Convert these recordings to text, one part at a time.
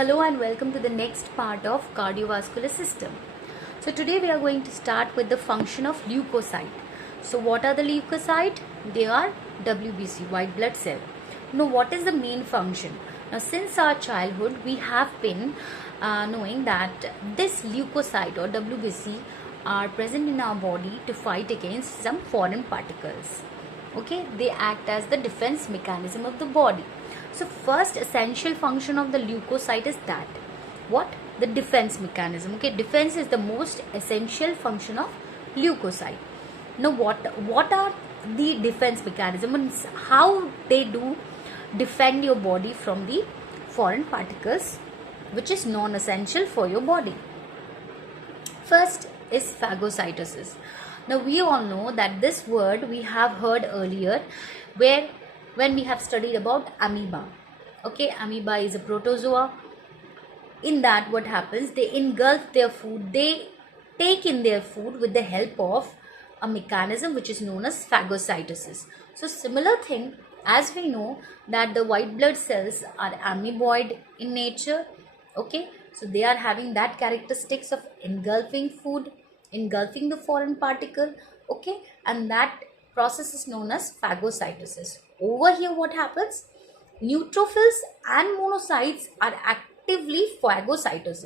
Hello and welcome to the next part of cardiovascular system. So today we are going to start with the function of leukocyte. So what are the leukocyte? They are WBC, white blood cell. Now what is the main function? Now since our childhood we have been knowing that this leukocyte or WBC are present in our body to fight against some foreign particles. Okay, they act as the defense mechanism of the body. So first essential function of the leukocyte is that what? The defense mechanism. Okay, defense is the most essential function of leukocyte. Now what are the defense mechanisms? How they do defend your body from the foreign particles which is non-essential for your body. First is phagocytosis. Now we all know that this word we have heard earlier when we have studied about amoeba. Okay, amoeba is a protozoa. In that what happens, they engulf their food, they take in their food with the help of a mechanism which is known as phagocytosis. So similar thing, as we know that the white blood cells are amoeboid in nature. Okay, so they are having that characteristics of engulfing food, engulfing the foreign particle. Okay, and that process is known as phagocytosis. Over here what happens, neutrophils and monocytes are actively phagocytotic.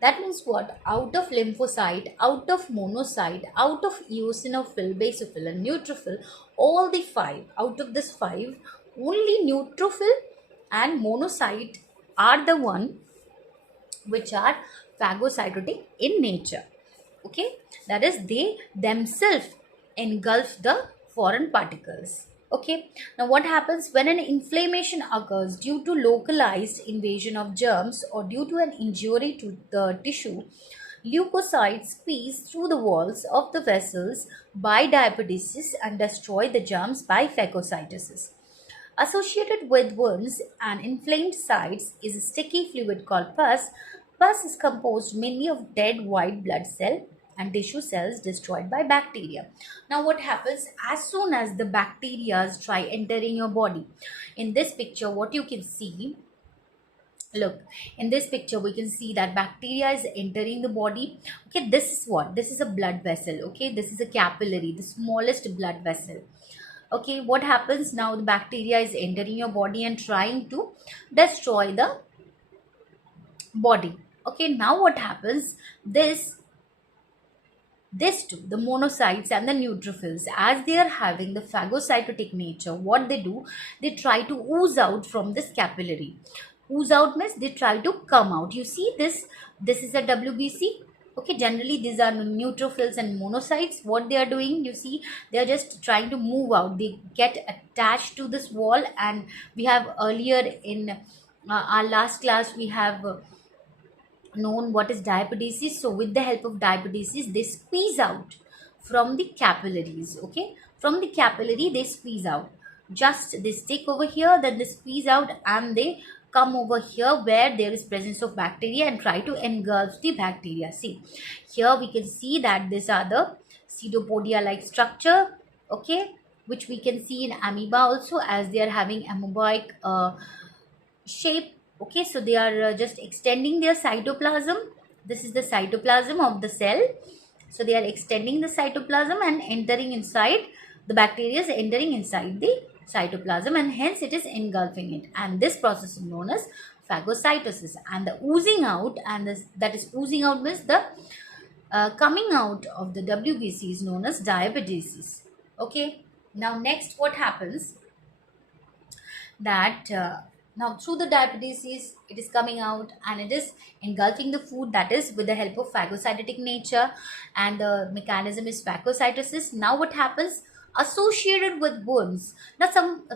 That means what? Out of lymphocyte, out of monocyte, out of eosinophil, basophil and neutrophil, all the five, out of this five, only neutrophil and monocyte are the one which are phagocytotic in nature. Okay, that is they themselves engulf the foreign particles. Okay, now what happens when an inflammation occurs due to localized invasion of germs or due to an injury to the tissue? Leukocytes squeeze through the walls of the vessels by diapedesis and destroy the germs by phagocytosis. Associated with wounds and inflamed sites is a sticky fluid called pus. Pus is composed mainly of dead white blood cell and tissue cells destroyed by bacteria. Now what happens as soon as the bacteria try entering your body? In this picture what you can see, look, in this picture we can see that bacteria is entering the body. Okay, this is what? This is a blood vessel. Okay, this is a capillary, the smallest blood vessel. Okay, what happens now? The bacteria is entering your body and trying to destroy the body. Okay, now what happens? This too, the monocytes and the neutrophils, as they are having the phagocytotic nature, what they do, they try to ooze out from this capillary. Ooze out means they try to come out. You see this is a WBC. Okay, generally these are neutrophils and monocytes. What they are doing, you see, they are just trying to move out. They get attached to this wall, and we have earlier in our last class we have known what is diapedesis. So with the help of diapedesis they squeeze out from the capillaries. Okay, from the capillary they squeeze out. Just they stick over here, then they squeeze out and they come over here where there is presence of bacteria and try to engulf the bacteria. See, here we can see that these are the pseudopodia like structure. Okay, which we can see in amoeba also, as they are having amoeboic shape. Okay, so they are just extending their cytoplasm. This is the cytoplasm of the cell. So they are extending the cytoplasm and entering inside. The bacteria is entering inside the cytoplasm and hence it is engulfing it. And this process is known as phagocytosis. And the oozing out, and that is oozing out means the coming out of the WBC is known as diapedesis. Okay, now next what happens, that now through the diapedesis it is coming out and it is engulfing the food, that is with the help of phagocytotic nature, and the mechanism is phagocytosis. Now what happens, associated with wounds. Now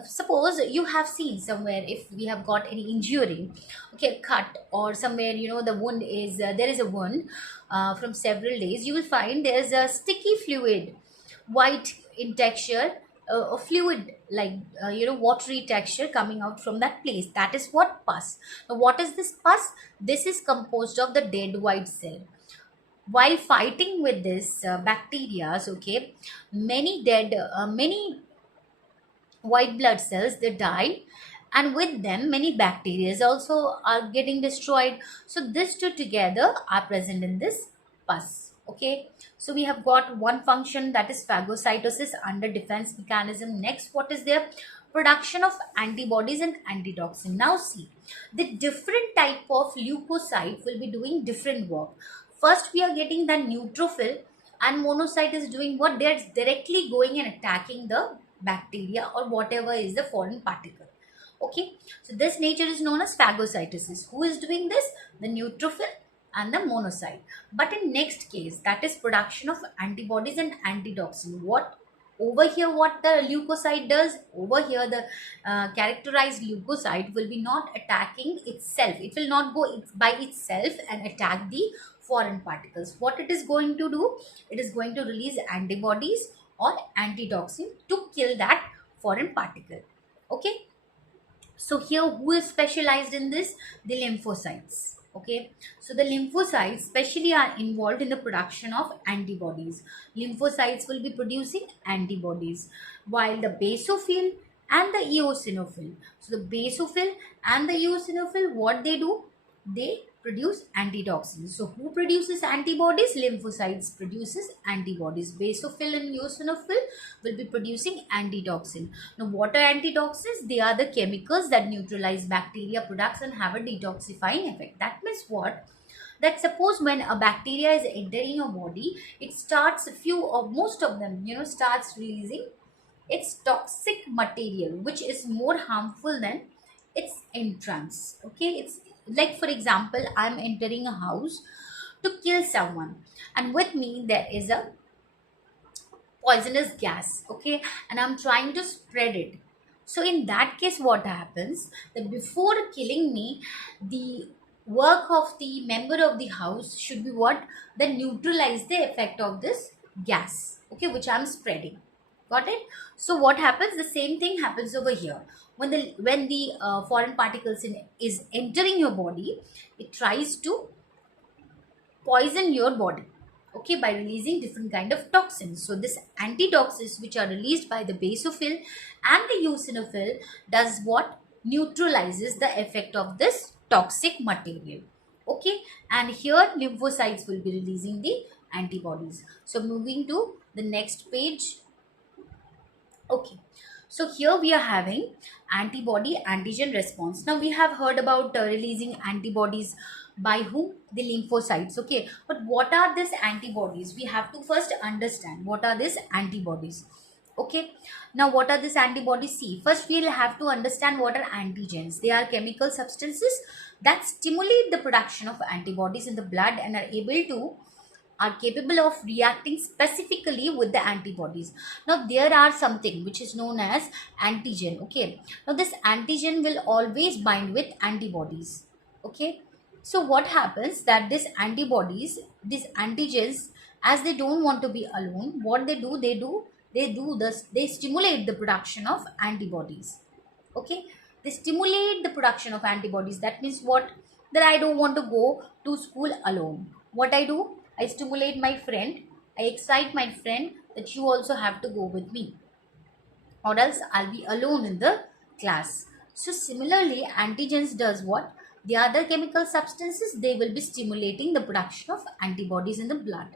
suppose you have seen somewhere, if we have got any injury, okay, cut, or somewhere, you know, the wound is there is a wound from several days, you will find there is a sticky fluid, white in texture, a fluid like watery texture coming out from that place. That is what? Pus. Now what is this pus? This is composed of the dead white cell. While fighting with this bacteria, okay, many white blood cells they die, and with them many bacteria also are getting destroyed. So these two together are present in this pus. Okay, so we have got one function, that is phagocytosis under defense mechanism. Next, what is there? Production of antibodies and antitoxin. Now see, the different type of leukocyte will be doing different work. First we are getting the neutrophil, and monocyte is doing what? They are directly going and attacking the bacteria or whatever is the foreign particle. Okay, so this nature is known as phagocytosis. Who is doing this? The neutrophil and the monocyte. But in next case, that is production of antibodies and antitoxin. What over here, what the leukocyte does over here, the characterized leukocyte will be not attacking itself. It will not go by itself and attack the foreign particles. What it is going to do? It is going to release antibodies or antitoxin to kill that foreign particle. Okay, so here who is specialized in this? The lymphocytes. Okay, so the lymphocytes specially are involved in the production of antibodies. Lymphocytes will be producing antibodies, while the basophil and the eosinophil, so the basophil and the eosinophil, what they do? They produce antitoxins. So who produces antibodies? Lymphocytes produces antibodies. Basophil and eosinophil will be producing antitoxin. Now what are antitoxins? They are the chemicals that neutralize bacteria products and have a detoxifying effect. That means what? That suppose when a bacteria is entering your body, it starts, a few or most of them, starts releasing its toxic material, which is more harmful than its entrance. Okay, it's like, for example, I'm entering a house to kill someone, and with me there is a poisonous gas. Okay, and I'm trying to spread it. So in that case, what happens? That before killing me, the work of the member of the house should be what? Then neutralize the effect of this gas, okay, which I'm spreading. Got it? So what happens? The same thing happens over here. When the foreign particles is entering your body, it tries to poison your body, okay, by releasing different kind of toxins. So this antitoxins which are released by the basophil and the eosinophil does what? Neutralizes the effect of this toxic material. Okay, and here lymphocytes will be releasing the antibodies. So moving to the next page. Okay, so here we are having antibody antigen response. Now we have heard about releasing antibodies by whom? The lymphocytes. Okay, but what are these antibodies? We have to first understand what are these antibodies. Okay, now what are these antibodies? See, first we'll have to understand what are antigens. They are chemical substances that stimulate the production of antibodies in the blood and are capable of reacting specifically with the antibodies. Now there are something which is known as antigen. Okay, now this antigen will always bind with antibodies. Okay, so what happens that these antibodies, these antigens, as they don't want to be alone, what they do, they stimulate the production of antibodies. Okay, they stimulate the production of antibodies. That means what? That I don't want to go to school alone. What I do? I stimulate my friend. I excite my friend that you also have to go with me, or else I'll be alone in the class. So similarly, antigens does what? The other chemical substances, they will be stimulating the production of antibodies in the blood.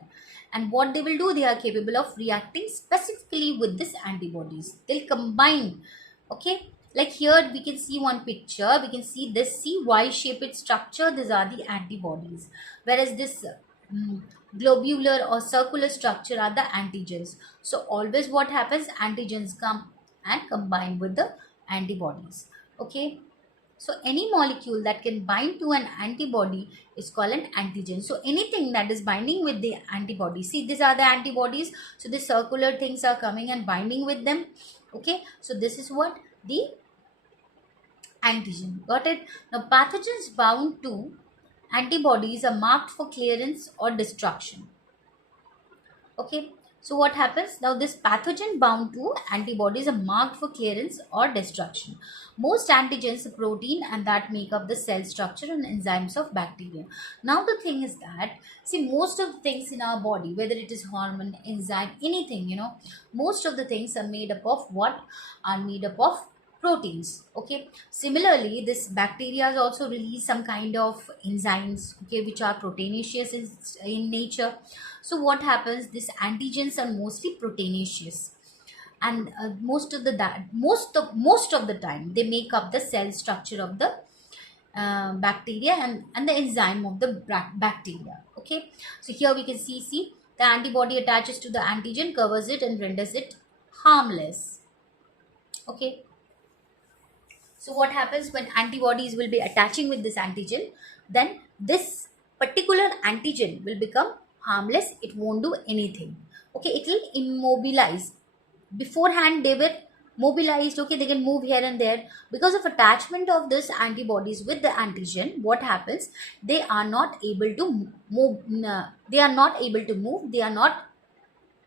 And what they will do, they are capable of reacting specifically with this antibodies. They'll combine. Okay, like here we can see one picture. We can see this, see Y-shaped structure. These are the antibodies. Whereas this globular or circular structure are the antigens. So always what happens? Antigens come and combine with the antibodies. Okay, so any molecule that can bind to an antibody is called an antigen. So anything that is binding with the antibody, see, these are the antibodies. So the circular things are coming and binding with them. Okay, so this is what? The antigen. Got it? Now pathogens bound to antibodies are marked for clearance or destruction. Okay, so what happens? Now this pathogen bound to antibodies are marked for clearance or destruction. Most antigens are protein and that make up the cell structure and enzymes of bacteria. Now the thing is that, see, most of the things in our body, whether it is hormone, enzyme, anything, most of the things are made up of what? Are made up of proteins. Okay, similarly this bacteria also release some kind of enzymes, okay, which are proteinaceous in nature. So what happens, these antigens are mostly proteinaceous, and most of the time they make up the cell structure of the bacteria and the enzyme of the bacteria. Okay, so here we can see the antibody attaches to the antigen, covers it and renders it harmless. Okay, so what happens when antibodies will be attaching with this antigen, then this particular antigen will become harmless, it won't do anything. Okay, it will immobilize. Beforehand they were mobilized, okay, they can move here and there. Because of attachment of this antibodies with the antigen, what happens, they are not able to move, they are not able to move, they are not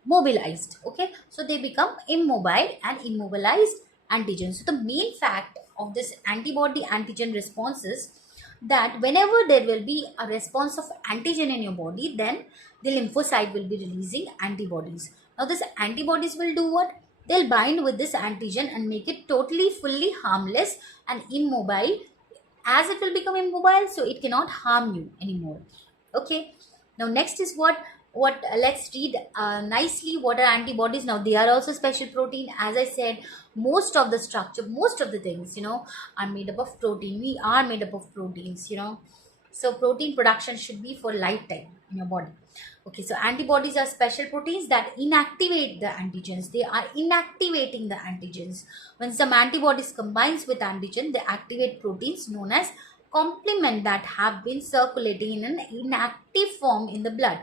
mobilized. Okay, so they become immobile and immobilized antigens. So the main fact of this antibody antigen response is that whenever there will be a response of antigen in your body, then the lymphocyte will be releasing antibodies. Now this antibodies will do what, they'll bind with this antigen and make it totally fully harmless and immobile. As it will become immobile, so it cannot harm you anymore. Okay, now next is what let's read nicely what are antibodies. Now they are also special protein. As I said, most of the structure, most of the things, are made up of protein. We are made up of proteins, so protein production should be for lifetime in your body. Okay, so antibodies are special proteins that inactivate the antigens. They are inactivating the antigens. When some antibodies combines with antigen, they activate proteins known as complement that have been circulating in an inactive form in the blood.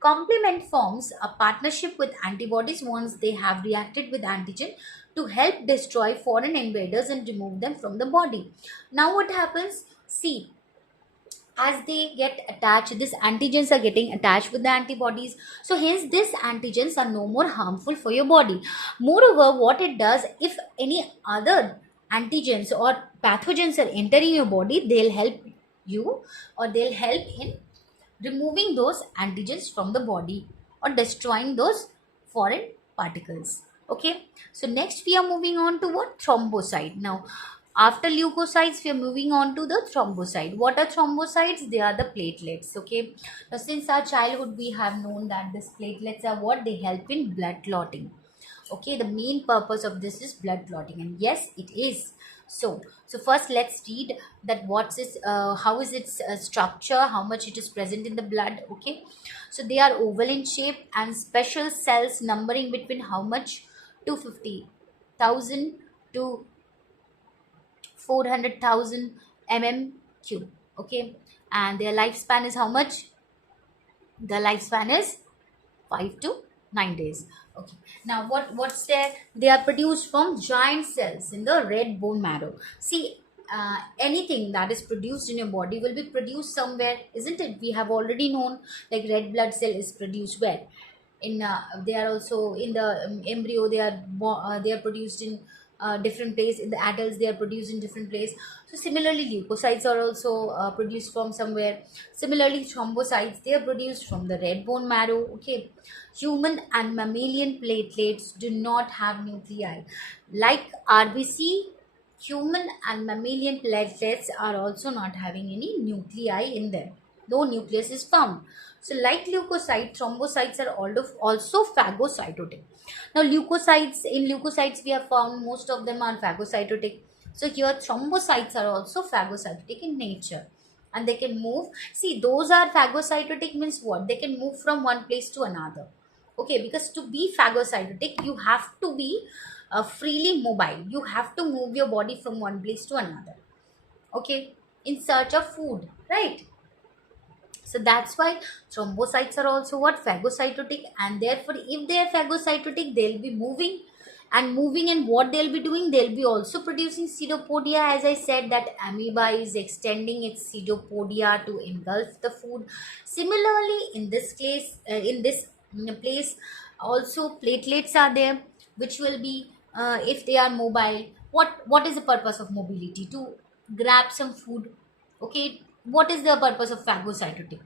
Complement forms a partnership with antibodies once they have reacted with antigen to help destroy foreign invaders and remove them from the body. Now what happens? See, as they get attached, these antigens are getting attached with the antibodies, so hence these antigens are no more harmful for your body. Moreover, what it does, if any other antigens or pathogens are entering your body, they'll help you, or they'll help in removing those antigens from the body or destroying those foreign particles. Okay, so next we are moving on to what, thrombocyte. Now after leukocytes we are moving on to the thrombocyte. What are thrombocytes? They are the platelets. Okay, now since our childhood we have known that these platelets are what, they help in blood clotting. Okay, the main purpose of this is blood clotting, and yes, it is. So first let's read that what's its how is its structure, how much it is present in the blood. Okay, so they are oval in shape and special cells numbering between how much, 250,000 to 400,000 cube. Okay, and their lifespan is how much, the lifespan is 5 to 9 days. Okay, now what's there, they are produced from giant cells in the red bone marrow. See, anything that is produced in your body will be produced somewhere, isn't it? We have already known, like red blood cell is produced where, in they are also in the embryo, they are produced in different place. In the adults they are produced in different place. So similarly leukocytes are also produced from somewhere. Similarly thrombocytes, they are produced from the red bone marrow. Okay, human and mammalian platelets do not have nuclei. Like RBC, human and mammalian platelets are also not having any nuclei in them. No nucleus is found. So like leukocyte, thrombocytes are also phagocytotic. Now leukocytes we have found most of them are phagocytotic. So here thrombocytes are also phagocytotic in nature, and they can move. See, those are phagocytotic means what? They can move from one place to another. Okay, because to be phagocytotic, you have to be freely mobile. You have to move your body from one place to another. Okay, in search of food, right? So that's why thrombocytes are also what, phagocytotic, and therefore if they are phagocytotic, they'll be moving and moving, and what they'll be doing, they'll be also producing pseudopodia. As I said, that amoeba is extending its pseudopodia to engulf the food. Similarly, in this case, place, also platelets are there, which will be if they are mobile. What is the purpose of mobility? To grab some food. Okay, what is the purpose of phagocytotic?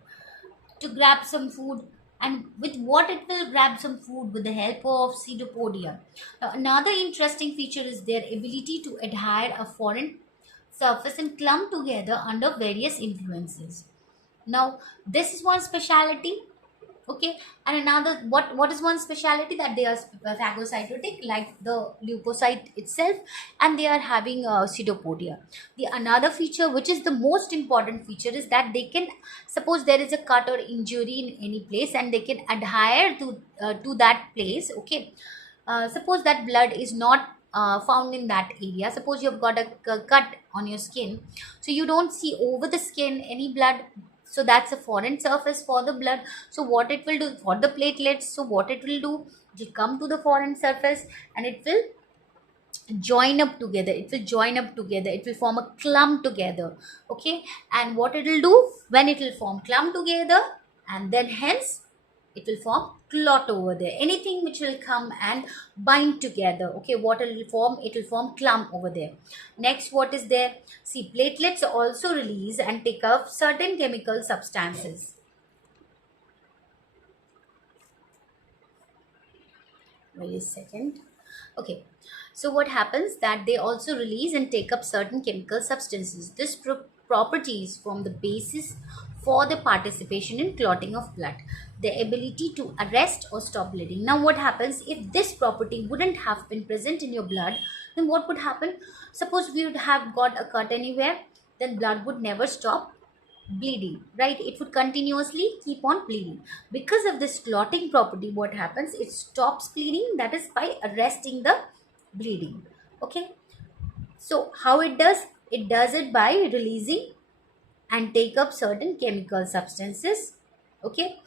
To grab some food. and with what it will grab some food with the help of pseudopodia. Now, another interesting feature is their ability to adhere a foreign surface and clump together under various influences. Now, this is one speciality. Okay, and another, what is one speciality, that they are phagocytotic like the leukocyte itself, and they are having pseudopodia. The another feature, which is the most important feature, is that they can, suppose there is a cut or injury in any place, and they can adhere to that place. Okay, suppose that blood is not found in that area. Suppose you've got a cut on your skin, so you don't see over the skin any blood, so that's a foreign surface for the blood. So what it will do for the platelets, so what it will do, it will come to the foreign surface and it will join up together, it will form a clump together. Okay, and what it will do, when it will form clump together, and then hence it will form clot over there, anything which will come and bind together. Okay, what it will form, it will form clump over there. Next, what is there, see, platelets also release and take up certain chemical substances. Wait a second. Okay, so what happens, that they also release and take up certain chemical substances. This properties form the basis for the participation in clotting of blood, the ability to arrest or stop bleeding. Now what happens, if this property wouldn't have been present in your blood, then what would happen, suppose we would have got a cut anywhere, then blood would never stop bleeding, right? It would continuously keep on bleeding. Because of this clotting property, what happens, it stops bleeding, that is by arresting the bleeding. Okay, so how it does, it does it by releasing and take up certain chemical substances. Okay,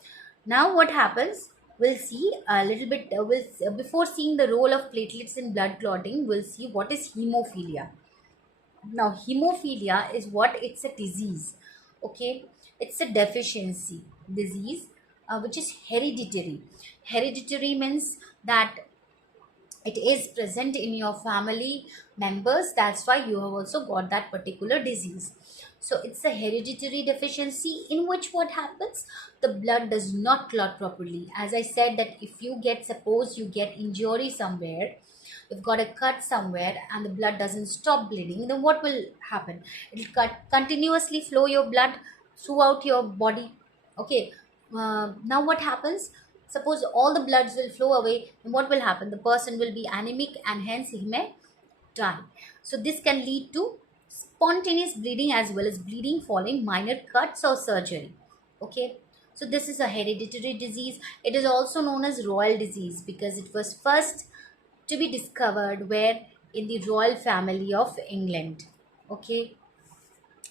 now what happens, we'll see a little bit, before seeing the role of platelets in blood clotting, we'll see what is hemophilia. Now hemophilia is what, it's a disease. Okay, it's a deficiency disease, which is hereditary. Hereditary means that it is present in your family members, that's why you have also got that particular disease. So it's a hereditary deficiency in which what happens, the blood does not clot properly. As I said, that if you get, suppose you get injury somewhere, you've got a cut somewhere and the blood doesn't stop bleeding, then what will happen, it will continuously flow your blood throughout your body. Okay, now what happens, suppose all the bloods will flow away, then what will happen, the person will be anemic and hence he may die. So this can lead to spontaneous bleeding as well as bleeding following minor cuts or surgery. Okay, so this is a hereditary disease. It is also known as royal disease because it was first to be discovered where, in the royal family of England. Okay,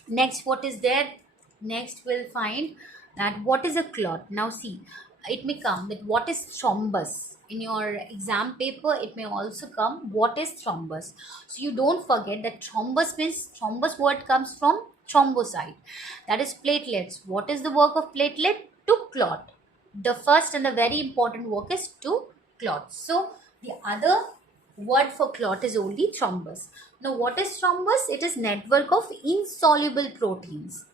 next, what is there, next we'll find that what is a clot. Now see, it may come that what is thrombus, in your exam paper it may also come what is thrombus. So you don't forget that thrombus means, thrombus word comes from thrombocyte, that is platelets. What is the work of platelet, to clot. The first and the very important work is to clot. So the other word for clot is only thrombus. Now what is thrombus, it is network of insoluble proteins.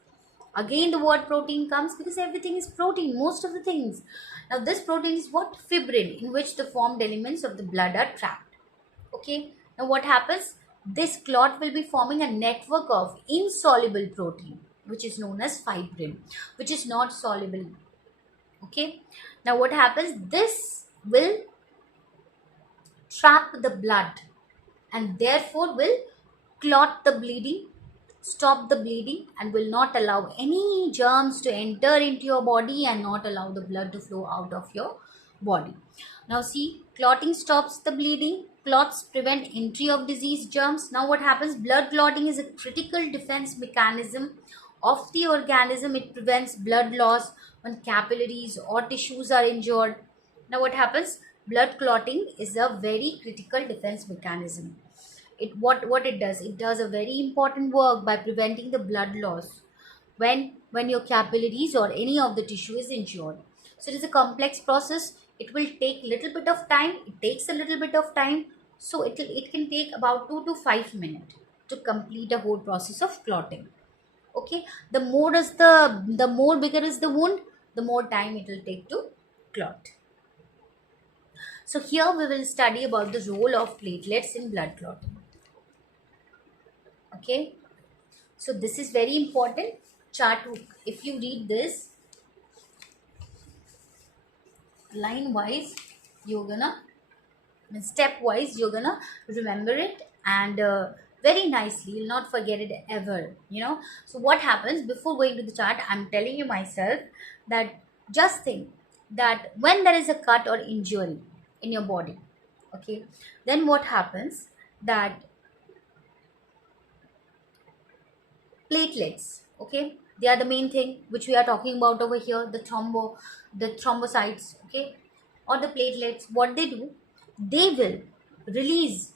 Again the word protein comes because everything is protein, most of the things. Now this protein is what, fibrin, in which the formed elements of the blood are trapped. Okay, now what happens, this clot will be forming a network of insoluble protein which is known as fibrin, which is not soluble. Okay, now what happens, this will trap the blood and therefore will clot the bleeding, stop the bleeding, and will not allow any germs to enter into your body and not allow the blood to flow out of your body. Now see, clotting stops the bleeding, clots prevent entry of disease germs. Now what happens, blood clotting is a critical defense mechanism of the organism. It prevents blood loss when capillaries or tissues are injured. Now what happens, blood clotting is a very critical defense mechanism. It what it does, it does a very important work by preventing the blood loss when your capillaries or any of the tissue is injured. So it is a complex process, it will take little bit of time, it takes a little bit of time. So it can take about 2 to 5 minutes to complete a whole process of clotting. Okay, the more bigger is the wound, the more time it will take to clot. So here we will study about the role of platelets in blood clotting. Okay, so this is very important chart. If you read this line wise, you're gonna step wise you're gonna remember it, and very nicely, you'll not forget it ever, so what happens before going to the chart, I'm telling you myself that just think that when there is a cut or injury in your body, okay, then what happens that platelets, okay, they are the main thing which we are talking about over here, the thrombocytes, okay, or the platelets, what they do, they will release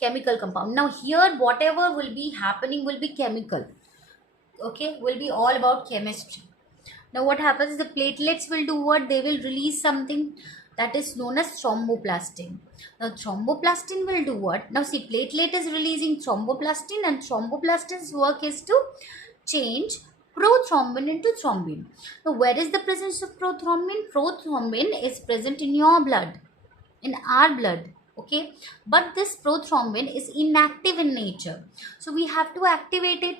chemical compound. Now here whatever will be happening will be chemical, okay, will be all about chemistry. Now what happens, the platelets will do what, they will release something that is known as thromboplastin. Now thromboplastin will do what, now see, platelet is releasing thromboplastin, and thromboplastin's work is to change prothrombin into thrombin. Now where is the presence of prothrombin? Prothrombin is present in your blood, in our blood, okay, but this prothrombin is inactive in nature, so we have to activate it.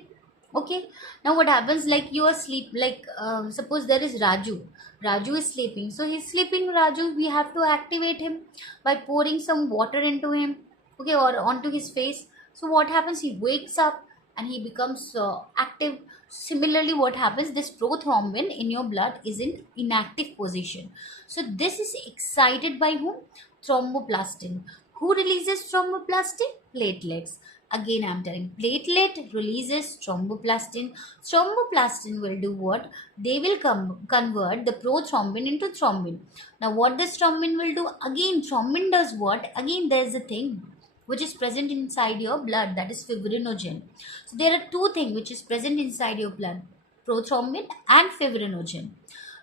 Okay, now what happens, like you are sleep, like suppose there is Raju is sleeping, so he's sleeping, Raju, we have to activate him by pouring some water into him, okay, or onto his face. So what happens, he wakes up and he becomes active. Similarly, what happens, this prothrombin in your blood is in inactive position, so this is excited by whom? Thromboplastin. Who releases thromboplastin? Platelets. Again I'm telling, platelet releases thromboplastin. Thromboplastin will do what, they will convert the prothrombin into thrombin. Now what this thrombin will do, again thrombin does what, again there is a thing which is present inside your blood, that is fibrinogen. So there are two things which is present inside your blood, prothrombin and fibrinogen.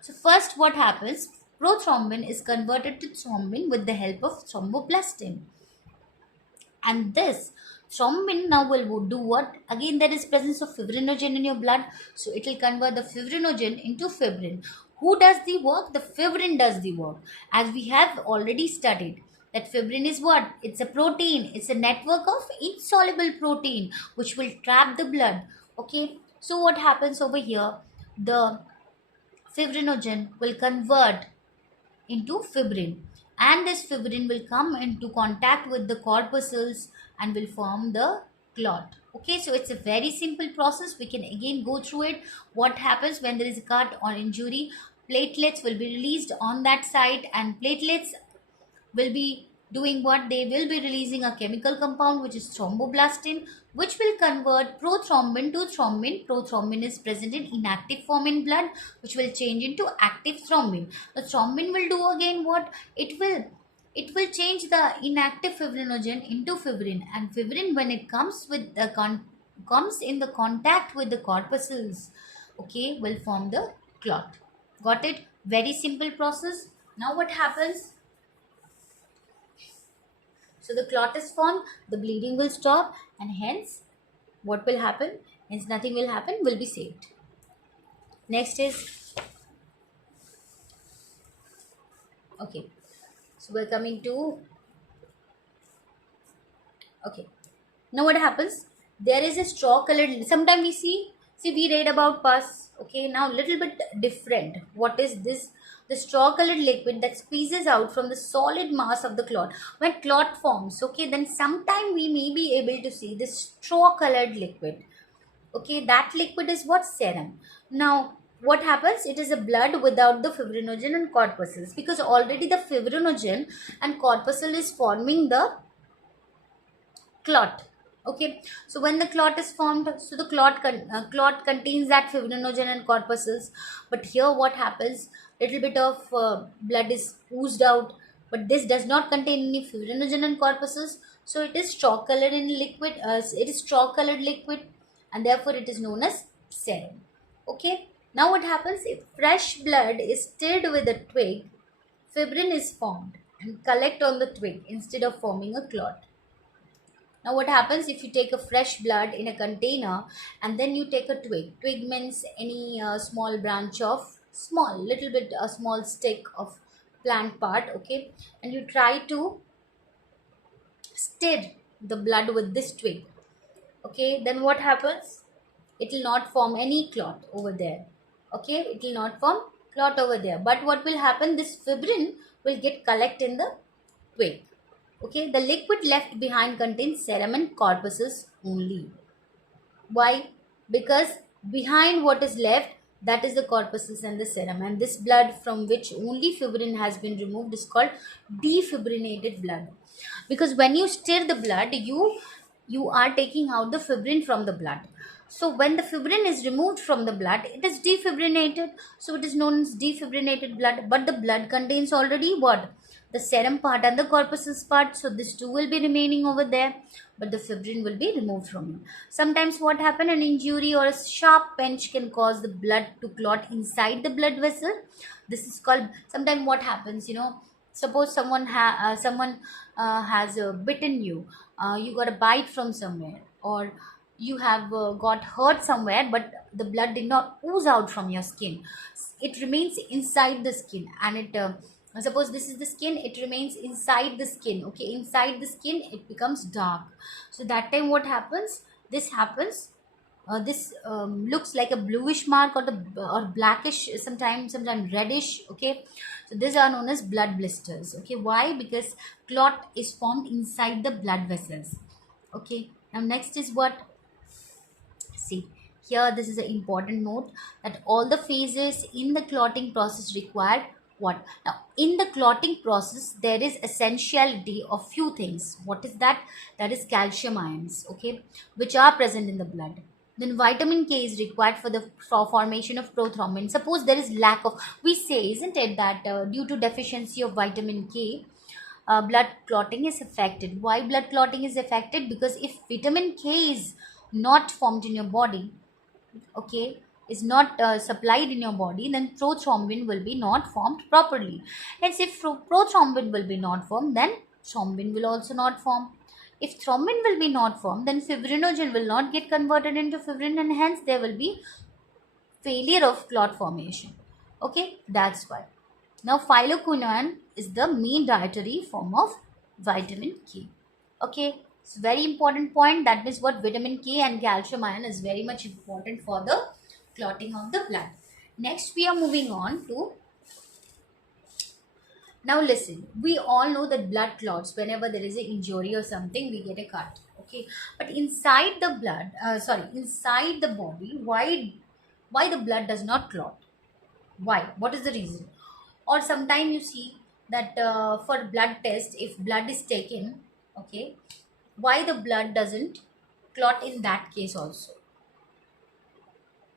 So first what happens, prothrombin is converted to thrombin with the help of thromboplastin, and this thrombin now will do what, again there is presence of fibrinogen in your blood, so it will convert the fibrinogen into fibrin. Who does the work? The fibrin does the work, as we have already studied that fibrin is what, it's a protein, it's a network of insoluble protein which will trap the blood. Okay, so what happens over here, the fibrinogen will convert into fibrin, and this fibrin will come into contact with the corpuscles and will form the clot. Okay, so it's a very simple process, we can again go through it. What happens when there is a cut or injury, platelets will be released on that site, and platelets will be doing what, they will be releasing a chemical compound which is thromboplastin, which will convert prothrombin to thrombin. Prothrombin is present in inactive form in blood, which will change into active thrombin. The thrombin will do again what, it will change the inactive fibrinogen into fibrin, and fibrin, when it comes with the comes in the contact with the corpuscles, okay, will form the clot. Got it? Very simple process. Now what happens, so the clot is formed, the bleeding will stop, and hence what will happen? Hence nothing will happen, will be saved. Next is, okay, so we're coming to, okay, now what happens? There is a straw colored, sometimes we see we read about pus, okay, now little bit different. What is this? The straw colored liquid that squeezes out from the solid mass of the clot. When clot forms, okay, then sometime we may be able to see this straw colored liquid. Okay, that liquid is what? Serum. Now what happens? It is a blood without the fibrinogen and corpuscles, because already the fibrinogen and corpuscle is forming the clot. Okay, so when the clot is formed, so the clot contains that fibrinogen and corpuscles, but here what happens, little bit of blood is oozed out, but this does not contain any fibrinogen and corpuscles, so it is straw colored in liquid, it is straw colored liquid, and therefore it is known as serum. Okay, now what happens, if fresh blood is stirred with a twig, fibrin is formed and collect on the twig instead of forming a clot. Now what happens, if you take a fresh blood in a container and then you take a twig. Twig means any small branch of, small, little bit, a small stick of plant part, okay, and you try to stir the blood with this twig, okay, then what happens? It will not form any clot over there, okay, it will not form clot over there, but what will happen, this fibrin will get collect in the twig, okay. The liquid left behind contains serum and corpuscles only. Why? Because behind what is left, that is the corpuscles and the serum, and this blood from which only fibrin has been removed is called defibrinated blood. Because when you stir the blood, you are taking out the fibrin from the blood. So when the fibrin is removed from the blood, it is defibrinated. So it is known as defibrinated blood. But the blood contains already what? The serum part and the corpuscles part. So this two will be remaining over there, but the fibrin will be removed from it. Sometimes what happen, an injury or a sharp pinch can cause the blood to clot inside the blood vessel. This is called, sometimes what happens, suppose someone has bitten you, you got a bite from somewhere, or you have got hurt somewhere, but the blood did not ooze out from your skin. It remains inside the skin, and it suppose this is the skin, it remains inside the skin, okay, inside the skin it becomes dark. So that time what happens, this happens, this looks like a bluish mark, or blackish, sometimes reddish, okay. So these are known as blood blisters, okay. Why? Because clot is formed inside the blood vessels, okay. Now next is what, see here, this is an important note, that all the phases in the clotting process require what? Now in the clotting process there is essentiality of few things. What is that? That is calcium ions, okay, which are present in the blood. Then vitamin K is required for the formation of prothrombin. Suppose there is lack of, we say, isn't it, that due to deficiency of vitamin K, blood clotting is affected. Why blood clotting is affected? Because if vitamin K is not formed in your body, okay, is not supplied in your body, then prothrombin will be not formed properly. Hence, if prothrombin will be not formed, then thrombin will also not form. If thrombin will be not formed, then fibrinogen will not get converted into fibrin, and hence there will be failure of clot formation. Okay, that's why. Now phyloquinone is the main dietary form of vitamin K. Okay, it's very important point. That means what, vitamin K and calcium ion is very much important for the clotting of the blood. Next we are moving on to, now listen, we all know that blood clots, whenever there is an injury or something, we get a cut, okay. But inside the blood, inside the body, why the blood does not clot? Why? What is the reason? Or sometimes you see that for blood test, if blood is taken, okay, why the blood doesn't clot in that case also?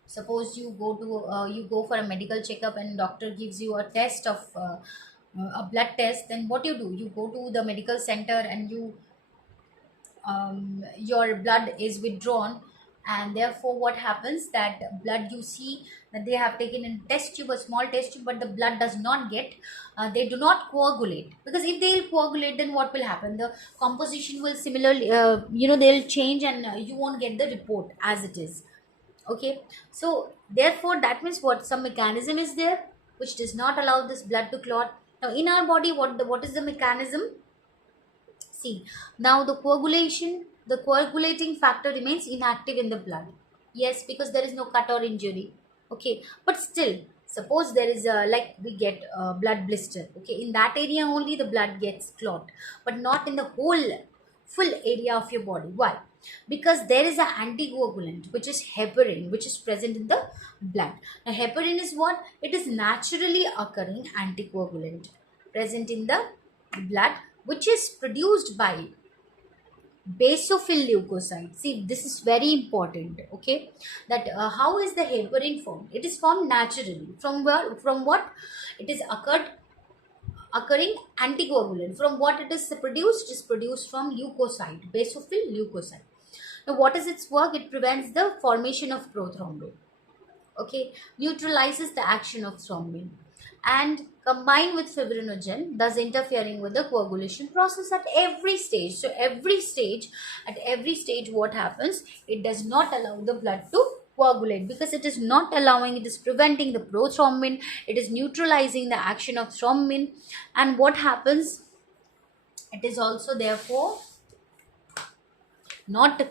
Suppose you go for a medical checkup and doctor gives you a test of a blood test, then what you do, you go to the medical center and your blood is withdrawn, and therefore what happens, that blood, you see that they have taken a test tube, a small test tube, but the blood does not get, they do not coagulate, because if they will coagulate, then what will happen, the composition will similarly, they'll change, and you won't get the report as it is, okay. So therefore that means what, some mechanism is there which does not allow this blood to clot. Now in our body, what is the mechanism? See, now the coagulating factor remains inactive in the blood. Yes, because there is no cut or injury. Okay, but still, suppose there is like we get blood blister. Okay, in that area only the blood gets clot, but not in the whole full area of your body. Why? Because there is an anticoagulant, which is heparin, which is present in the blood. Now heparin is what? It is naturally occurring anticoagulant present in the blood, which is produced by basophil leukocyte. See, this is very important, okay, that how is the heparin formed? It is formed naturally. From where? From what? It is occurring anticoagulant. From what it is produced? It is produced from leukocyte, basophil leukocyte. Now what is its work? It prevents the formation of prothrombin, okay, neutralizes the action of thrombin, and combined with fibrinogen, thus interfering with the coagulation process at every stage. So at every stage what happens? It does not allow the blood to coagulate, because it is not allowing, it is preventing the prothrombin, it is neutralizing the action of thrombin. And what happens, it is also therefore not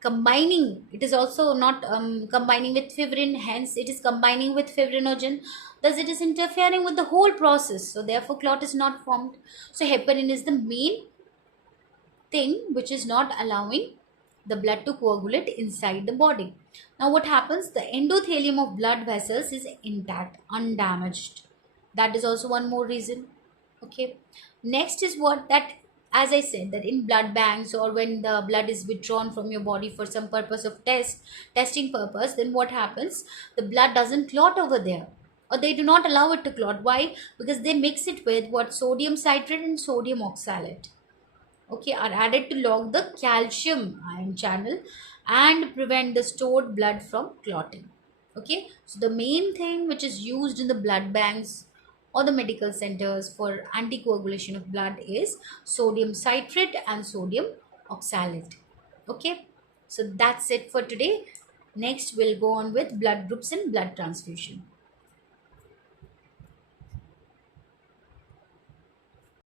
combining, it is also not combining with fibrin, hence it is combining with fibrinogen, thus it is interfering with the whole process, so therefore clot is not formed. So heparin is the main thing which is not allowing the blood to coagulate inside the body. Now what happens, the endothelium of blood vessels is intact, undamaged. That is also one more reason. Okay, next is what, that as I said, that in blood banks or when the blood is withdrawn from your body for some purpose of testing purpose, then what happens, the blood doesn't clot over there, or they do not allow it to clot. Why? Because they mix it with what, sodium citrate and sodium oxalate, okay, are added to lock the calcium ion channel and prevent the stored blood from clotting. Okay, so the main thing which is used in the blood banks or the medical centers for anticoagulation of blood is sodium citrate and sodium oxalate. Okay, so that's it for today. Next we'll go on with blood groups and blood transfusion.